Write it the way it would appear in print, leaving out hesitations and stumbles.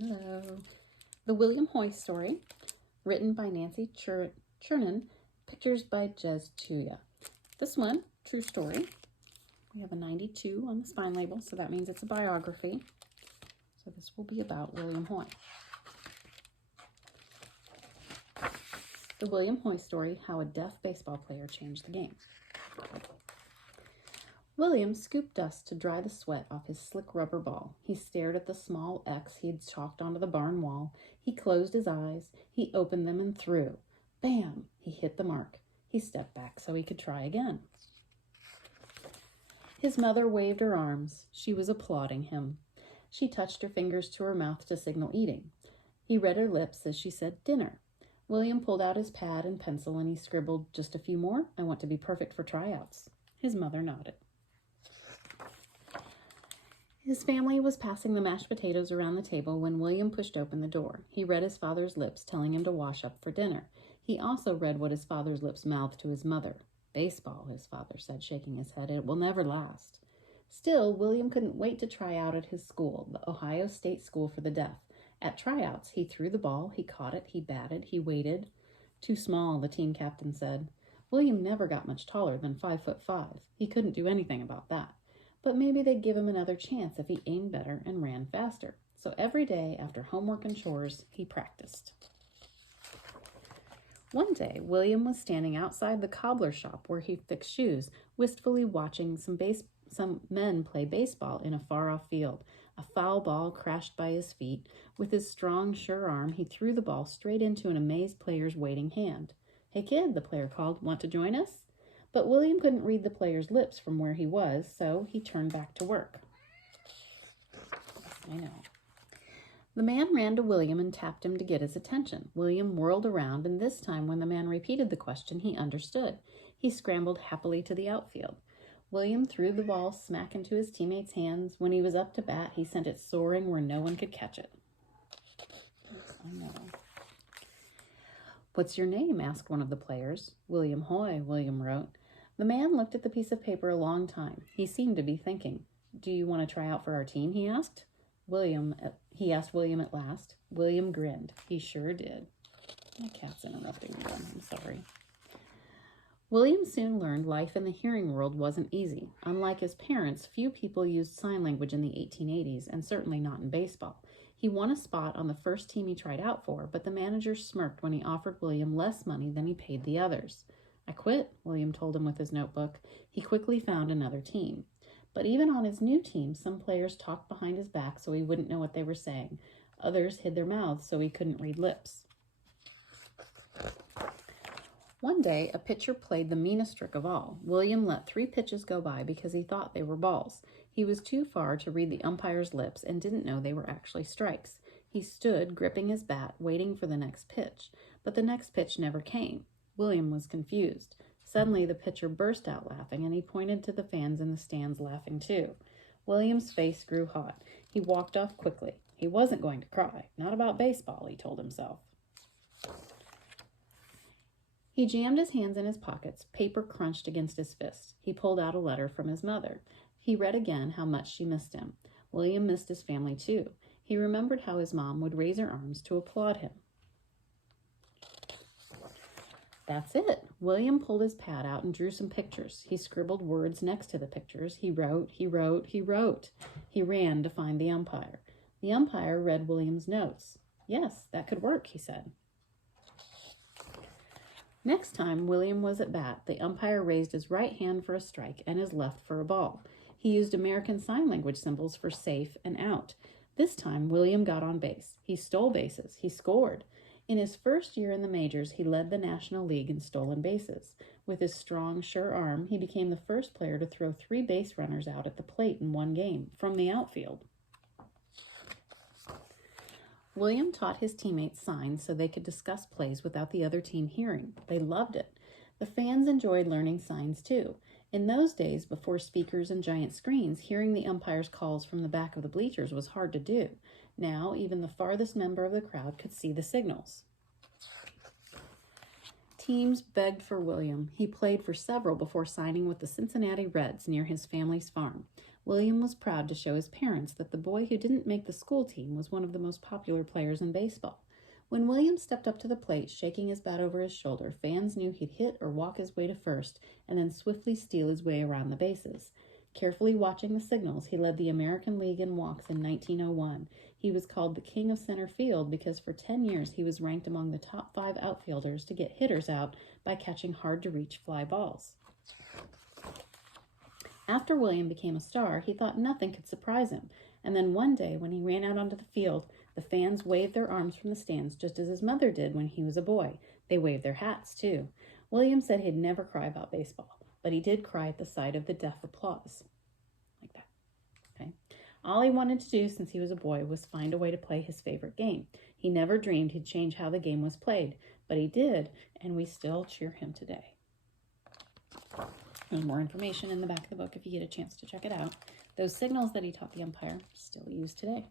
Hello. The William Hoy Story, written by Nancy Chernin, pictures by Jez Chuya. This one, true story. We have a 92 on the spine label, so that means it's a biography. So this will be about William Hoy. The William Hoy Story, How a Deaf Baseball Player Changed the Game. William scooped dust to dry the sweat off his slick rubber ball. He stared at the small X he had chalked onto the barn wall. He closed his eyes. He opened them and threw. Bam! He hit the mark. He stepped back so he could try again. His mother waved her arms. She was applauding him. She touched her fingers to her mouth to signal eating. He read her lips as she said, "Dinner." William pulled out his pad and pencil and he scribbled, "Just a few more. I want to be perfect for tryouts." His mother nodded. His family was passing the mashed potatoes around the table when William pushed open the door. He read his father's lips, telling him to wash up for dinner. He also read what his father's lips mouthed to his mother. "Baseball," his father said, shaking his head. "It will never last." Still, William couldn't wait to try out at his school, the Ohio State School for the Deaf. At tryouts, he threw the ball, he caught it, he batted, he waited. "Too small," the team captain said. William never got much taller than 5'5". He couldn't do anything about that. But maybe they'd give him another chance if he aimed better and ran faster. So every day after homework and chores, he practiced. One day, William was standing outside the cobbler shop where he fixed shoes, wistfully watching some men play baseball in a far-off field. A foul ball crashed by his feet. With his strong, sure arm, he threw the ball straight into an amazed player's waiting hand. "Hey, kid," the player called, "want to join us?" But William couldn't read the player's lips from where he was, so he turned back to work. Yes, I know. The man ran to William and tapped him to get his attention. William whirled around, and this time when the man repeated the question, he understood. He scrambled happily to the outfield. William threw the ball smack into his teammate's hands. When he was up to bat, he sent it soaring where no one could catch it. Yes, I know. "What's your name?" asked one of the players. "William Hoy," William wrote. The man looked at the piece of paper a long time. He seemed to be thinking. "Do you want to try out for our team?" he asked. He asked William at last. William grinned. He sure did. My cat's interrupting me. I'm sorry. William soon learned life in the hearing world wasn't easy. Unlike his parents, few people used sign language in the 1880s, and certainly not in baseball. He won a spot on the first team he tried out for, but the manager smirked when he offered William less money than he paid the others. "I quit," William told him with his notebook. He quickly found another team. But even on his new team, some players talked behind his back so he wouldn't know what they were saying. Others hid their mouths so he couldn't read lips. One day, a pitcher played the meanest trick of all. William let 3 pitches go by because he thought they were balls. He was too far to read the umpire's lips and didn't know they were actually strikes. He stood, gripping his bat, waiting for the next pitch. But the next pitch never came. William was confused. Suddenly, the pitcher burst out laughing, and he pointed to the fans in the stands laughing too. William's face grew hot. He walked off quickly. He wasn't going to cry. Not about baseball, he told himself. He jammed his hands in his pockets. Paper crunched against his fist. He pulled out a letter from his mother. He read again how much she missed him. William missed his family too. He remembered how his mom would raise her arms to applaud him. That's it. William pulled his pad out and drew some pictures. He scribbled words next to the pictures. He wrote. He ran to find the umpire. The umpire read William's notes. "Yes, that could work," he said. Next time William was at bat, the umpire raised his right hand for a strike and his left for a ball. He used American Sign Language symbols for safe and out. This time, William got on base. He stole bases. He scored. In his first year in the majors, he led the National League in stolen bases. With his strong, sure arm, he became the first player to throw 3 base runners out at the plate in one game, from the outfield. William taught his teammates signs so they could discuss plays without the other team hearing. They loved it. The fans enjoyed learning signs too. In those days, before speakers and giant screens, hearing the umpire's calls from the back of the bleachers was hard to do. Now, even the farthest member of the crowd could see the signals. Teams begged for William. He played for several before signing with the Cincinnati Reds near his family's farm. William was proud to show his parents that the boy who didn't make the school team was one of the most popular players in baseball. When William stepped up to the plate, shaking his bat over his shoulder, fans knew he'd hit or walk his way to first and then swiftly steal his way around the bases. Carefully watching the signals, he led the American League in walks in 1901. He was called the King of Center Field because for 10 years he was ranked among the top 5 outfielders to get hitters out by catching hard-to-reach fly balls. After William became a star, he thought nothing could surprise him, and then one day when he ran out onto the field, the fans waved their arms from the stands just as his mother did when he was a boy. They waved their hats, too. William said he'd never cry about baseball, but he did cry at the sight of the deaf applause. Like that. Okay. All he wanted to do since he was a boy was find a way to play his favorite game. He never dreamed he'd change how the game was played, but he did, and we still cheer him today. There's more information in the back of the book if you get a chance to check it out. Those signals that he taught the umpire still used today.